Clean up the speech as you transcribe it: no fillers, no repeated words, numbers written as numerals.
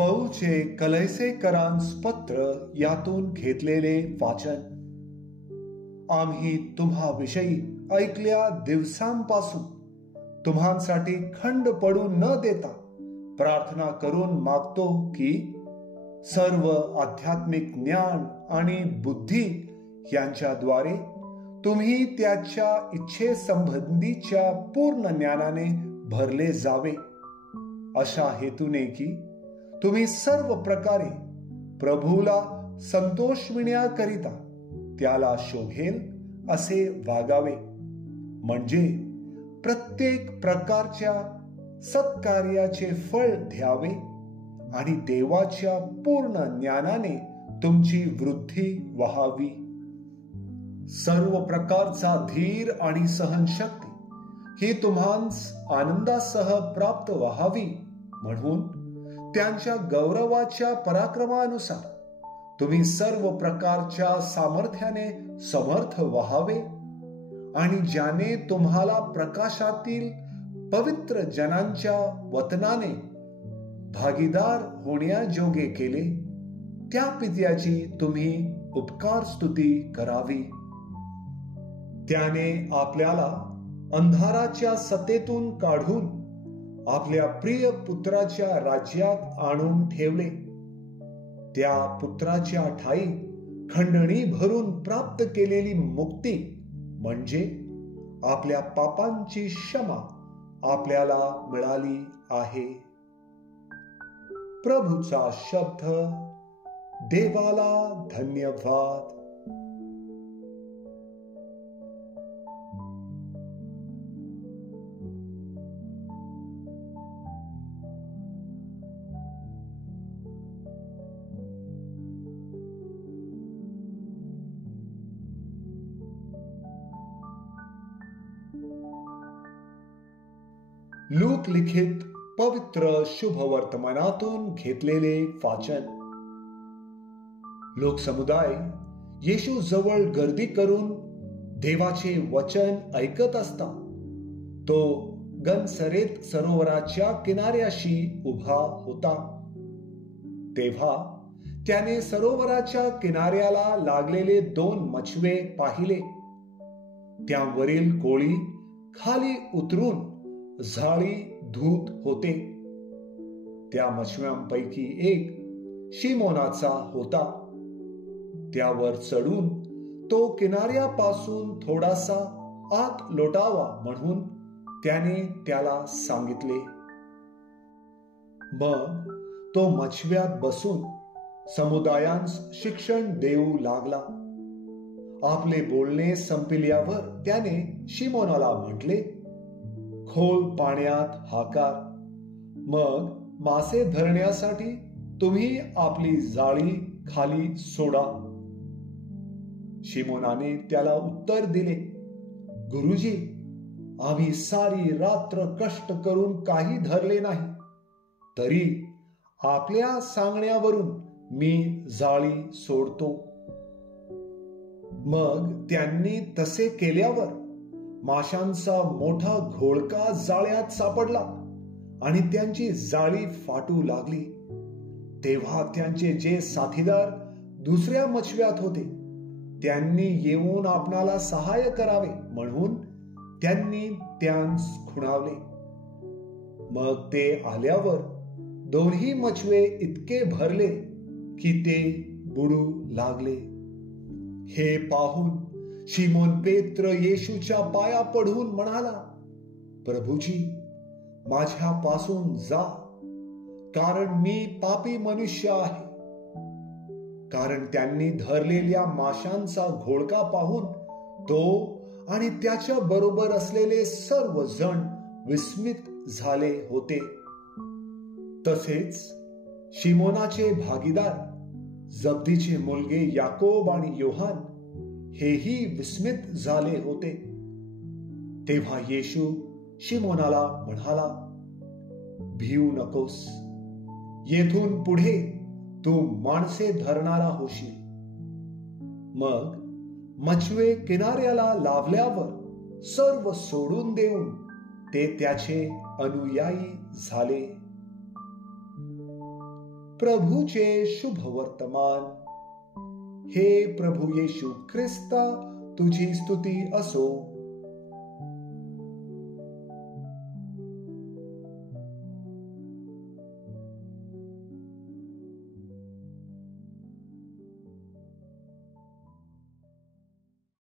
पौलचे कलैसेकरांस पत्र यातून घेतलेले वाचन. आम्ही तुम्हाविषयी ऐकल्या दिवसांपासून तुम्हांसाठी खंड पडू न देता प्रार्थना करून मागतो की सर्व आध्यात्मिक ज्ञान आणि बुद्धी यांच्याद्वारे तुम्ही त्याच्या इच्छेसंबंधीच्या पूर्ण ज्ञानाने भरले जावे, अशा हेतूने की तुम्ही सर्व प्रकारे प्रभूला संतोष मिळण्याकरिता त्याला शोभेल असे वागावे, म्हणजे प्रत्येक प्रकारच्या सत्कार्याचे फळ द्यावे आणि देवाच्या पूर्ण ज्ञानाने तुमची वृद्धी व्हावी. सर्व प्रकारचा धीर आणि सहनशक्ती ही तुम्हास आनंदासह प्राप्त व्हावी, म्हणून त्यांच्या गौरवाच्या पराक्रमानुसार तुम्ही सर्व प्रकारच्या सामर्थ्याने समर्थ व्हावे आणि ज्याने तुम्हाला प्रकाशातील पवित्र जनांच्या वतनाने भागीदार होण्याजोगे केले, त्या पित्याची तुम्ही उपकार स्तुती करावी. त्याने आपल्याला अंधाराच्या सत्तेतून काढून आपल्या प्रिय पुत्राच्या राज्यात आणून ठेवले. त्या पुत्राच्या ठाई खंडणी भरून प्राप्त केलेली मुक्ती म्हणजे आपल्या पापांची क्षमा आपल्याला मिळाली आहे. प्रभूचा शब्द. देवाला धन्यवाद. लूक लिखित पवित्र शुभवर्तमानातून घेतलेले वाचन. लोकसमुदाय येशू जवळ गर्दी करून देवाचे वचन ऐकत असता तो गन्सरेत सरोवराच्या किनाऱ्याशी उभा होता. तेव्हा त्याने सरोवराच्या किनाऱ्याला लागलेले 2 मछवे पाहिले. त्यावरील कोळी खाली उतरून झाडी धूत होते. त्या मछव्यांपैकी एक शिमोनाचा होता. त्यावर चढून तो किनाऱ्यापासून थोडासा आत लोटावा म्हणून त्याने त्याला सांगितले. मग तो मछव्यात बसून समुदायांस शिक्षण देऊ लागला. आपले बोलणे संपल्यावर त्याने शिमोनाला म्हटले, खोल पाण्यात हाकार, मग मासे धरण्यासाठी तुम्ही आपली जाळी खाली सोडा. शिमोनाने त्याला उत्तर दिले, गुरुजी, आम्ही सारी रात्र कष्ट करून काही धरले नाही, तरी आपल्या सांगण्यावरून मी जाळी सोडतो. मग त्यांनी तसे केल्यावर माशांचा मोठा घोळका जाळ्यात सापडला आणि त्यांची जाळी फाटू लागली. तेव्हा त्यांचे जे साथीदार दुसऱ्या मछव्यात होते त्यांनी येऊन आपणाला सहाय्य करावे म्हणून त्यांनी त्यांस खुणावले. मग ते आल्यावर 2 मछवे इतके भरले की ते बुडू लागले. हे पाहून शिमोन पेत्र येशूच्या पाया पडून म्हणाला, प्रभूजी, माझ्यापासून जा, कारण मी पापी मनुष्य आहे. कारण त्यांनी धरलेल्या माशांचा घोळका पाहून तो आणि त्याच्या बरोबर असलेले सर्व जण विस्मित झाले होते. तसेच शिमोनाचे भागीदार जब्दीचे मुलगे याकोब आणि योहान हेही विस्मित झाले होते. तेव्हा येशू शिमोनाला म्हणाला, भिऊ नकोस, येथून पुढे तू माणसे धरणारा होशील. मग मछवे किनाऱ्याला लावल्यावर सर्व सोडून देऊन ते त्याचे अनुयायी झाले. प्रभूचे शुभ वर्तमान. हे प्रभू येशू ख्रिस्ता, तुझी स्तुती असो.